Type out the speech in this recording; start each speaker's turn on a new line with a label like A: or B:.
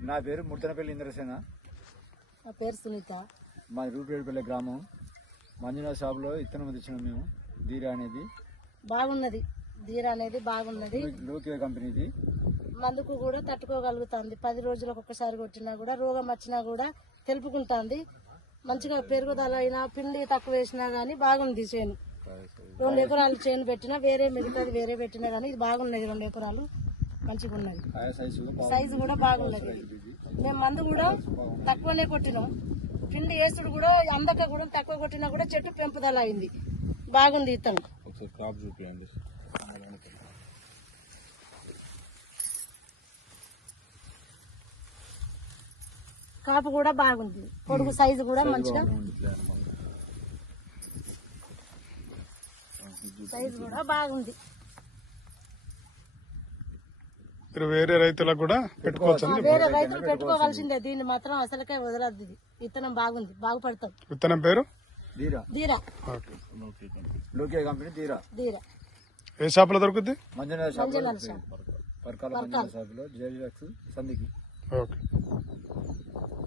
A: నా పేరు ముర్తనపల్లి ఇంద్రసేన.
B: నా పేరు సునీత.
A: మా రూపేడుపల్లి గ్రామం. మంజునాథ్ షాప్లో ఇత్తనం తెచ్చినాం మేము దీరా అనేది.
B: బాగున్నది. దీర అనేది బాగున్నది.
A: లోకియా కంపెనీది.
B: మందుకు కూడా తట్టుకోగలుగుతుంది. పది రోజులకు ఒక్కసారి కొట్టినా కూడా రోగం వచ్చినా కూడా తెలుపుకుంటుంది. మంచిగా పెరుగుదల అయినా పిండి తక్కువ వేసినా గానీ బాగుంది చేను. రెండు ఎకరాలు చేను పెట్టినా వేరే మిగతాది వేరే పెట్టినా గానీ ఇది బాగున్నది రెండు ఎకరాలు. మంచిగా ఉన్నది.
A: సైజు
B: కూడా బాగున్నది. మేము మందు కూడా తక్కువనే కొట్టినాం. పిండి వేసుడు కూడా అందక కూడా తక్కువ కొట్టినా కూడా చెట్టు పెంపుదల అయింది. బాగుంది ఇతను. కాపు కూడా బాగుంది. పొడుగు సైజు కూడా మంచిగా సైజు కూడా బాగుంది.
C: మీరు వేరే రైతులకు కూడా పెట్టుకోవచ్చు
B: వేరే రైతులు పెట్టుకోవాల్సిందే. దీన్ని మాత్రం అసలుకే వదలద్దు ఇది. విత్తనం బాగుంది బాగుపడతాం.
C: విత్తనం పేరు?
A: దీరా
B: దీరా
C: ఓకే.
A: లోకియా కంపెనీ దీరా
B: దీరా
C: ఏ షాపులో దొరుకుద్ది?
B: మంజునాథ్ షాప్.
A: పరకాల మంజునాథ్ షాప్లో జేజాక్స్ సందికి.
C: ఓకే.